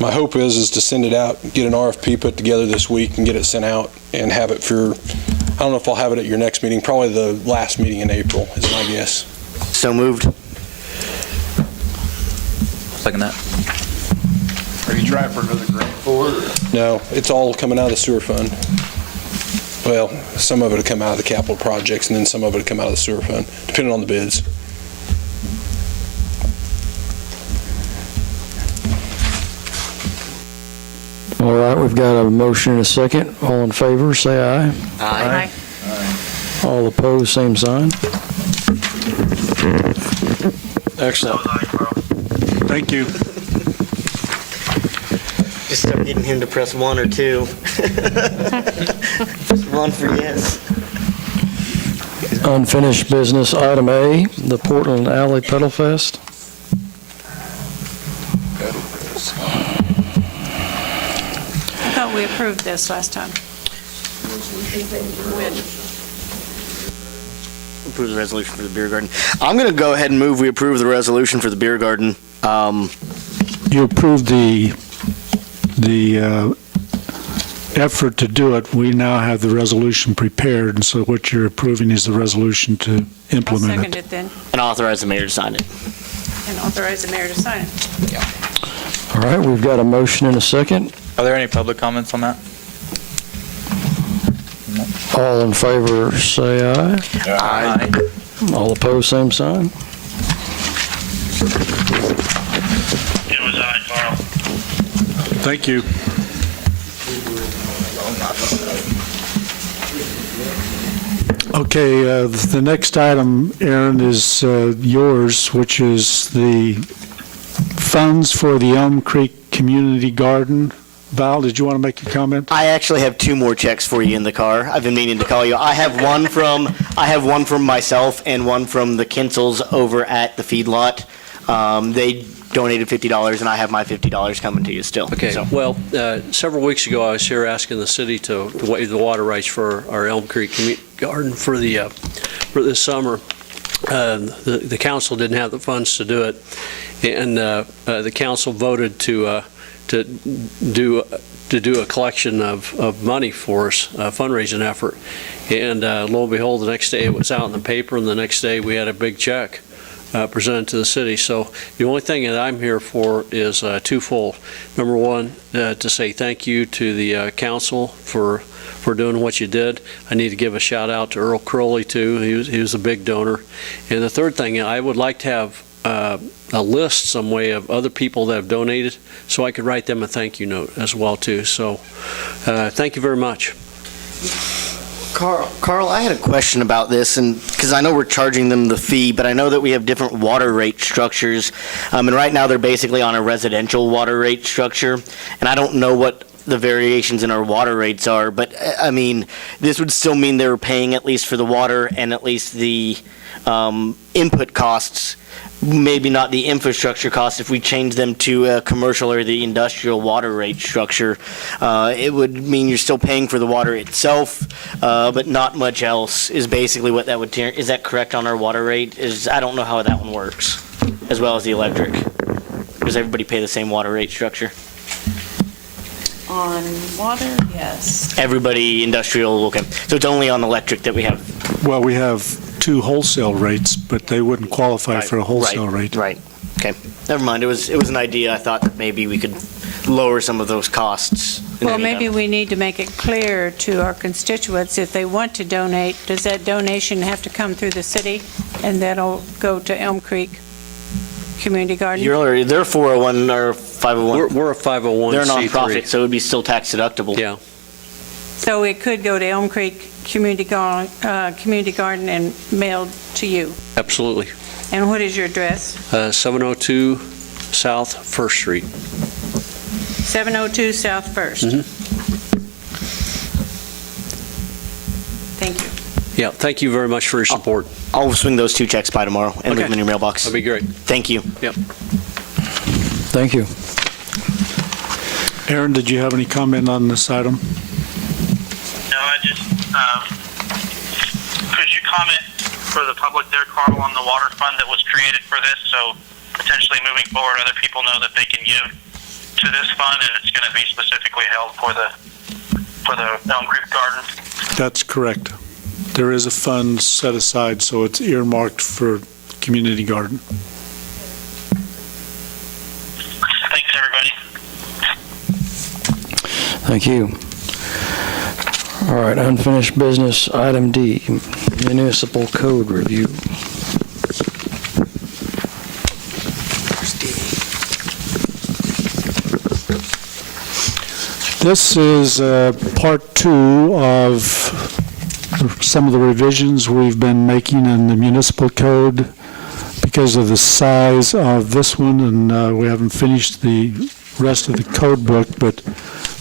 My hope is to send it out, get an RFP put together this week and get it sent out and have it for, I don't know if I'll have it at your next meeting, probably the last meeting in April is my guess. So moved. Second that. Are you trying for another grant for it? No, it's all coming out of the sewer fund. Well, some of it will come out of the capital projects and then some of it will come out of the sewer fund, depending on the bids. All right, we've got a motion and a second. All in favor, say aye. Aye. All opposed, same sign. Excellent. Thank you. Just start getting him to press 1 or 2. Press 1 for yes. Unfinished business item A, the Portland Alley Pedal Fest. I thought we approved this last time. Approve the resolution for the beer garden. I'm going to go ahead and move we approve the resolution for the beer garden. You approved the effort to do it. We now have the resolution prepared, and so what you're approving is the resolution to I'll implement second it. it then, And authorize the mayor to sign it. and authorize the mayor to sign it. All right, we've got a motion and a second. Are there any public comments on that? All in favor, say aye. Aye. All opposed, same sign. It was aye, Carl. Thank you. Okay, the next item, Aaron, is yours, which is the funds for the Elm Creek Community Garden. Val, did you want to make a comment? I actually have 2 more checks for you in the car. I've been meaning to call you. I have one from myself and one from the Kinsels over at the feedlot. They donated $50, and I have my $50 coming to you still. Okay, So- well, several weeks ago, I was here asking the city to waive the water rights for our Elm Creek Community Garden for this summer. The council didn't have the funds to do it, and the council voted to do a collection of money for us, a fundraising effort. And lo and behold, the next day it was out in the paper, and the next day we had a big check presented to the city. So the only thing that I'm here for is twofold. Number one, to say thank you to the council for doing what you did. I need to give a shout out to Earl Crowley too. He was a big donor. And the third thing, I would like to have a list some way of other people that have donated so I could write them a thank you note as well too. So thank you very much. Carl, I had a question about this, and because I know we're charging them the fee, but I know that we have different water rate structures, and right now they're basically on a residential water rate structure, and I don't know what the variations in our water rates are, but I mean, this would still mean they were paying at least for the water and at least the input costs, maybe not the infrastructure costs. If we change them to a commercial or the industrial water rate structure, it would mean you're still paying for the water itself, but not much else is basically what that would is that correct on our water rate? I don't know how that one works, as well as the electric. Does everybody pay the same water rate structure? On water, yes. Everybody industrial, okay. So it's only on electric that we have. Well, we have 2 wholesale rates, but they wouldn't qualify for a wholesale rate. Right. Okay. Never mind. It was an idea. I thought that maybe we could lower some of those costs. Well, maybe we need to make it clear to our constituents, if they want to donate, does that donation have to come through the city? And that'll go to Elm Creek Community Garden? They're 401 or 501. We're a 501c3. They're a nonprofit, so it would be still tax deductible. Yeah. So it could go to Elm Creek Community Garden and mailed to you? Absolutely. And what is your address? 702 South First Street. 702 South First? Thank you. Yeah, thank you very much for your support. I'll swing those 2 checks by tomorrow and leave them in your mailbox. That'd be great. Thank you. Yep. Thank you. Aaron, did you have any comment on this item? No, I just, could you comment for the public there, Carl, on the water fund that was created for this? So potentially moving forward, other people know that they can give to this fund, and it's going to be specifically held for the Elm Creek Garden. That's correct. There is a fund set aside, so it's earmarked for community garden. Thanks, everybody. Thank you. All right, unfinished business, item D, municipal code review. This is part 2 of some of the revisions we've been making in the municipal code because of the size of this one, and we haven't finished the rest of the code book, but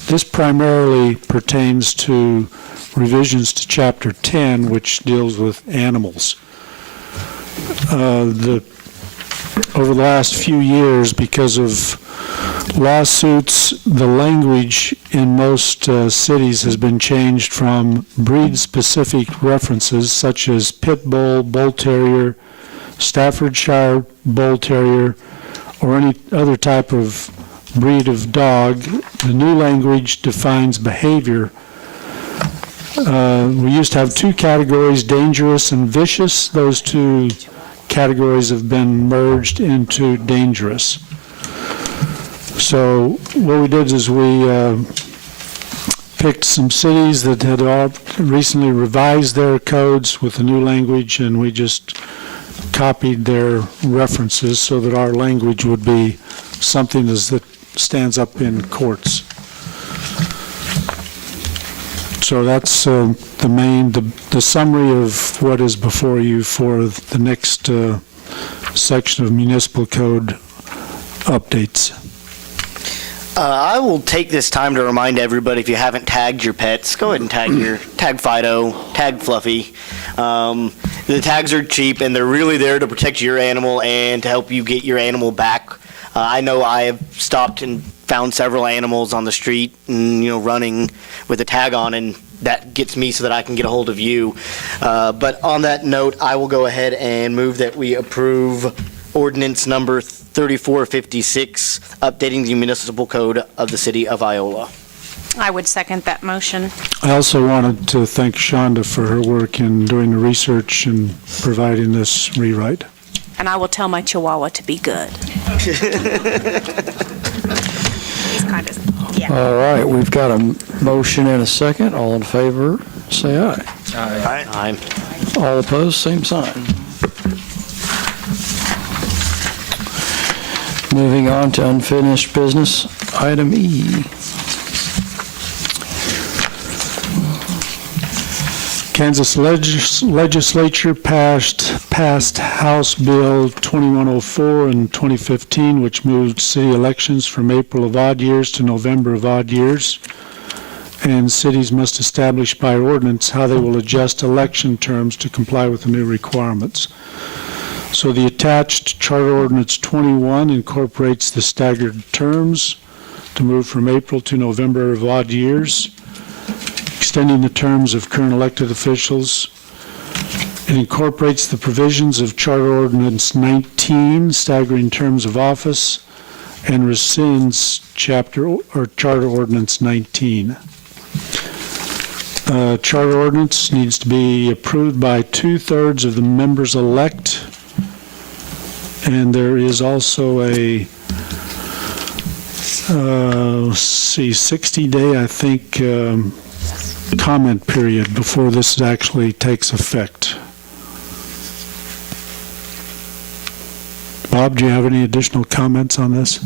this primarily pertains to revisions to Chapter 10, which deals with animals. Over the last few years, because of lawsuits, the language in most cities has been changed from breed-specific references such as pit bull, bull terrier, Staffordshire bull terrier, or any other type of breed of dog. The new language defines behavior. We used to have 2 categories, dangerous and vicious. Those 2 categories have been merged into dangerous. So what we did is we picked some cities that had recently revised their codes with the new language, and we just copied their references so that our language would be something that stands up in courts. So that's the summary of what is before you for the next section of municipal code updates. I will take this time to remind everybody, if you haven't tagged your pets, go ahead and tag Fido, tag Fluffy. The tags are cheap and they're really there to protect your animal and to help you get your animal back. I know I have stopped and found several animals on the street and, running with a tag on, and that gets me so that I can get a hold of you. But on that note, I will go ahead and move that we approve ordinance number 3456, updating the municipal code of the city of Iola. I would second that motion. I also wanted to thank Shonda for her work in doing the research and providing this rewrite. And I will tell my Chihuahua to be good. He's kind of, yeah. All right, we've got a motion and a second. All in favor, say aye. Aye. All opposed, same sign. Moving on to unfinished business, item E. Kansas legislature passed House Bill 2104 in 2015, which moved city elections from April of odd years to November of odd years. And cities must establish by ordinance how they will adjust election terms to comply with the new requirements. So the attached Charter Ordinance 21 incorporates the staggered terms to move from April to November of odd years, extending the terms of current elected officials. It incorporates the provisions of Charter Ordinance 19, staggering terms of office, and rescinds Charter Ordinance 19. Charter Ordinance needs to be approved by 2/3 of the members elect, and there is also a 60-day, I think, comment period before this actually takes effect. Bob, do you have any additional comments on this?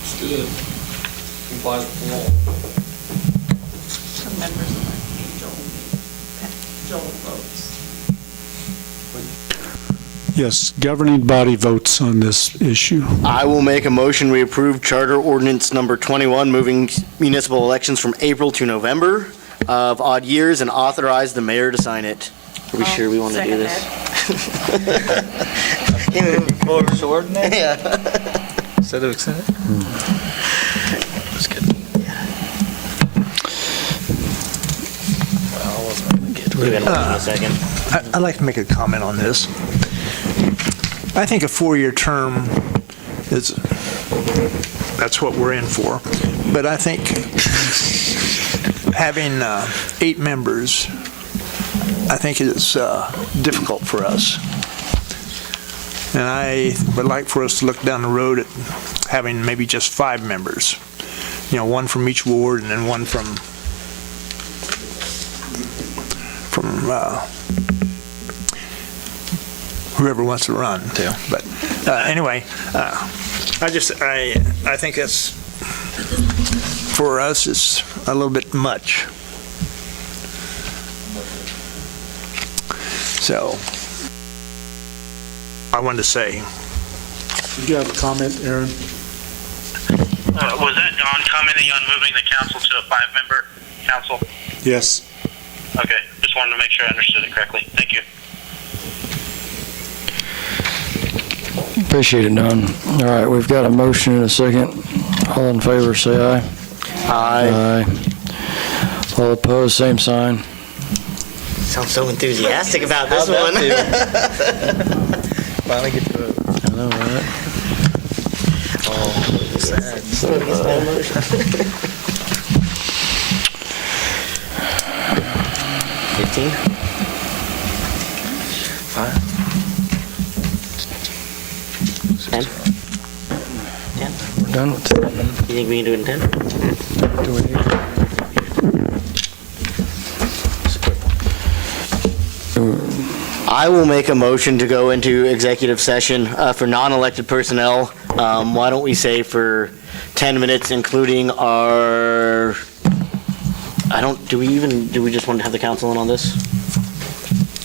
It's good. Complies with the law. Some members Joel votes. Yes, governing body votes on this issue. I will make a motion, we approve Charter Ordinance number 21, moving municipal elections from April to November of odd years, and authorize the mayor to sign it. Are we sure we want to do this? Force ordinance? Yeah. Instead of extend it? That's good. Well, I wasn't going to get to We're it. gonna in a second. I'd like to make a comment on this. I think a 4-year term that's what we're in for. But I think having 8 members, I think is difficult for us. And I would like for us to look down the road at having maybe just 5 members. One from each ward and then one from whoever wants to run. Yeah. But anyway, I think that's, for us, it's a little bit much. So, I wanted to say. Did you have a comment, Aaron? Was that Don commenting on moving the council to a 5-member council? Yes. Okay, just wanted to make sure I understood it correctly. Thank you. Appreciate it, Don. All right, we've got a motion and a second. All in favor, say aye. Aye. All opposed, same sign. Sounds so enthusiastic about this How'd one. Finally get to it. I know, right? Oh, sad. 15? 5. 10? 10? We're done with it. You think we can do it in 10? Do we need I will make a motion to go into executive session for non-elected personnel Why don't we say for 10 minutes, including our, do we just want to have the council in on this?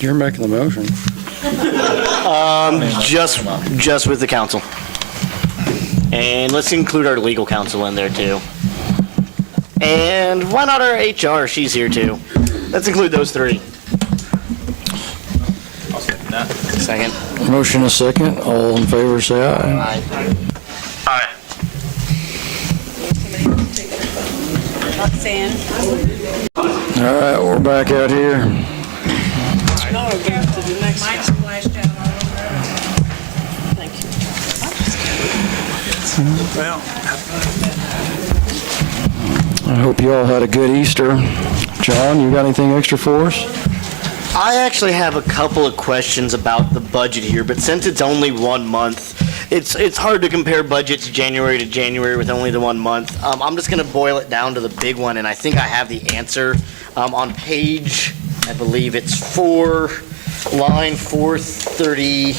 You're making the motion. Just with the council. And let's include our legal counsel in there too. And why not our HR? She's here too. Let's include those three. Second. Motion a second. All in favor, say aye. Aye. Roxanne? All right, we're back out here. No, go to the next one. Thank you. Well, I hope you all had a good Easter. John, you got anything extra for us? I actually have a couple of questions about the budget here, but since it's only 1 month, it's hard to compare budgets January to January with only the 1 month. I'm just going to boil it down to the big one, and I think I have the answer. On page, I believe it's 4, line 430,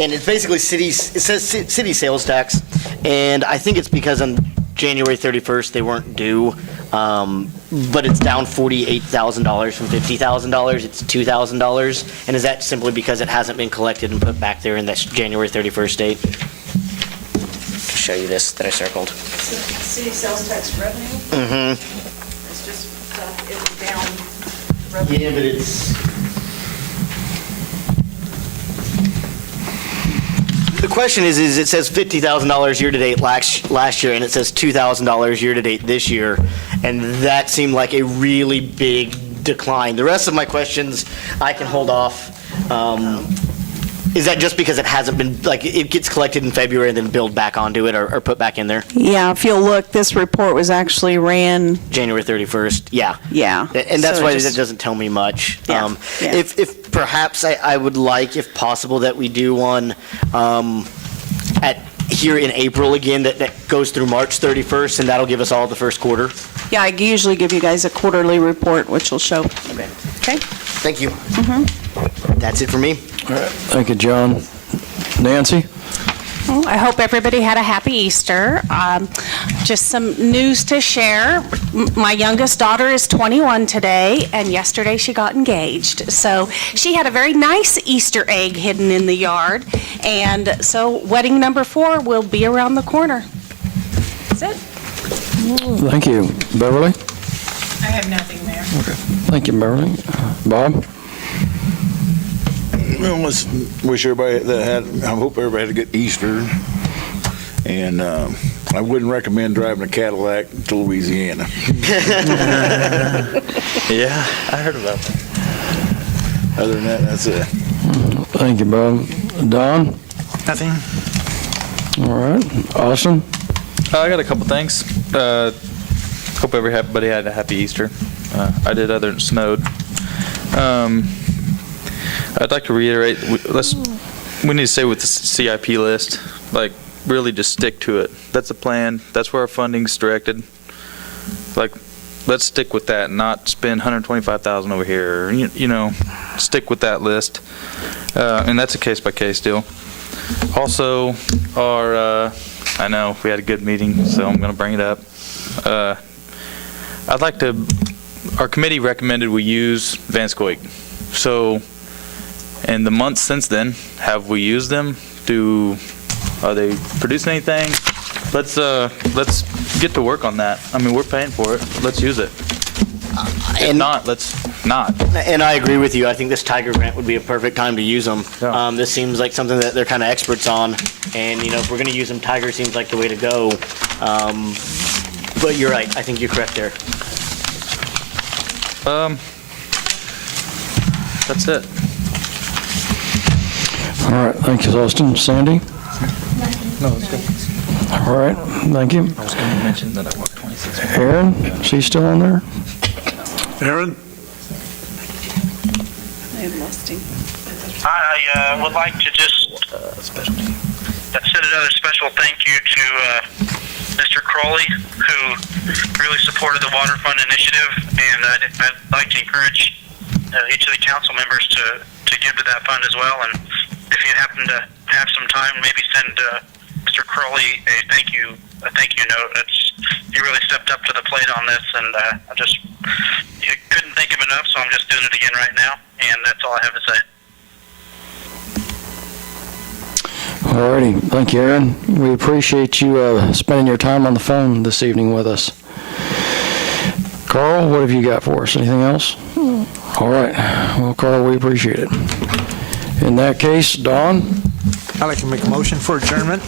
and it's basically it says city sales tax, and I think it's because on January 31st they weren't due. But it's down $48,000 from $50,000. It's $2,000. And is that simply because it hasn't been collected and put back there in that January 31st date? To show you this that I circled. City sales tax revenue? Mm-hmm. It's just, it was down. Yeah, but it's... The question is it says $50,000 year-to-date last year, and it says $2,000 year-to-date this year, and that seemed like a really big decline. The rest of my questions I can hold off. Is that just because it hasn't been, like, it gets collected in February and then billed back onto it or put back in there? Yeah, if you'll look, this report was actually ran... January 31st, yeah. Yeah. And that's So why it just- that doesn't tell me much. Yeah, yeah. If perhaps I would like, if possible, that we do one here in April again that goes through March 31st, and that'll give us all the first quarter. Yeah, I usually give you guys a quarterly report, which will show. Okay. Okay? Thank you. That's it for me. All right. Thank you, John. Nancy? Well, I hope everybody had a happy Easter. Just some news to share. My youngest daughter is 21 today, and yesterday she got engaged. So she had a very nice Easter egg hidden in the yard. And so wedding number 4 will be around the corner. That's it. Thank you. Beverly? I have nothing there. Okay. Thank you, Beverly. Bob? Well, let's wish everybody I hope everybody had a good Easter. And I wouldn't recommend driving a Cadillac to Louisiana. Yeah, I heard about that. Other than that, that's it. Thank you, Bob. Don? nothing. All right. Austin? I got a couple things. Hope everybody had a happy Easter. I did, other than it snowed. I'd like to reiterate, we need to stay with the CIP list, like really just stick to it. That's the plan. That's where our funding's directed. Like, let's stick with that and not spend $125,000 over here. You know, stick with that list. And that's a case-by-case deal. Also, I know we had a good meeting, so I'm going to bring it up. Our committee recommended we use Vanscoy. So, in the months since then, have we used them? Are they producing anything? Let's get to work on that. I mean, we're paying for it. Let's use it. If not, let's not. And I agree with you. I think this Tiger grant would be a perfect time to use them. Yeah. This seems like something that they're kind of experts on. And, you know, if we're going to use them, Tiger seems like the way to go. But you're right. I think you're correct there. That's it. All right. Thank you, Austin. Sandy? No, it's good. All right. Thank you. I was going to mention that I worked 26 minutes. Aaron? Is he still on there? Aaron? I would like to just send another special thank you to Mr. Crowley, who really supported the Water Fund initiative, and I'd like to encourage each of the council members to give to that fund as well. And if you happen to have some time, maybe send Mr. Crowley a thank you note. He really stepped up to the plate on this, and I just couldn't thank him enough, so I'm just doing it again right now, and that's all I have to say. All righty. Thank you, Aaron. We appreciate you spending your time on the phone this evening with us. Carl, what have you got for us? Anything else? All right. Well, Carl, we appreciate it. In that case, Don? I'd like to make a motion for adjournment.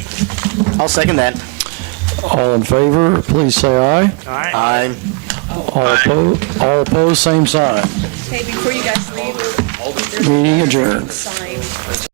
I'll second that. All in favor, please say aye. Aye. All opposed, same sign. Hey, before you guys leave, Meeting adjourned. sign